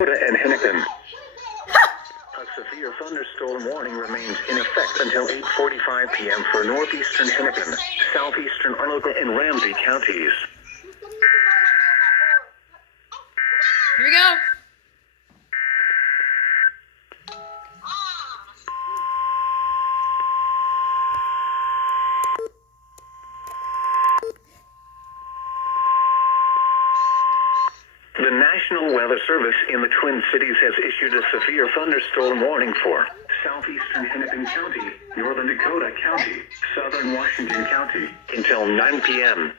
and Hennepin. A severe thunderstorm warning remains in effect until 8:45 p.m. for northeastern Hennepin, southeastern Arnold and Ramsey counties. Here we go. The National Weather Service in the Twin Cities has issued a severe thunderstorm warning for southeastern Hennepin County, northern Dakota County, southern Washington County until 9 p.m.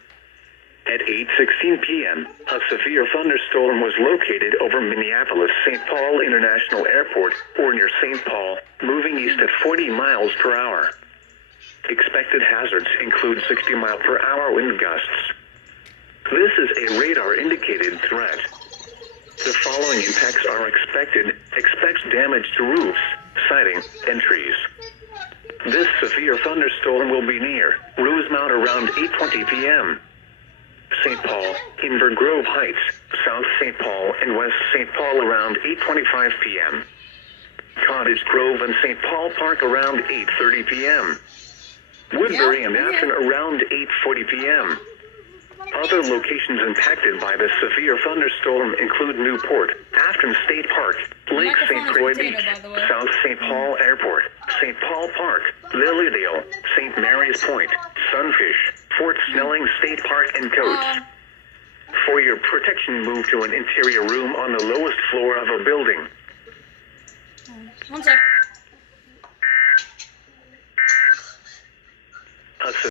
At 8:16 p.m., a severe thunderstorm was located over Minneapolis-St. Paul International Airport, or near St. Paul, moving east at 40 miles per hour. Expected hazards include 60 mile per hour wind gusts. This is a radar-indicated threat. The following impacts are expected. Expects damage to roofs, siding, and trees. This severe thunderstorm will be near Rosemount around 8:20 p.m. St. Paul, Inver Grove Heights, South St. Paul, and West St. Paul around 8:25 p.m. Cottage Grove and St. Paul Park around 8:30 p.m. Woodbury and Afton around 8:40 p.m. Other locations impacted by the severe thunderstorm include Newport, Afton State Park, Lake St. Croix Beach, South St. Paul Airport, St. Paul Park, Lilydale, St. Mary's Point, Sunfish, Fort Snelling State Park, and Coates. For your protection, move to an interior room on the lowest floor of a building. 1 sec.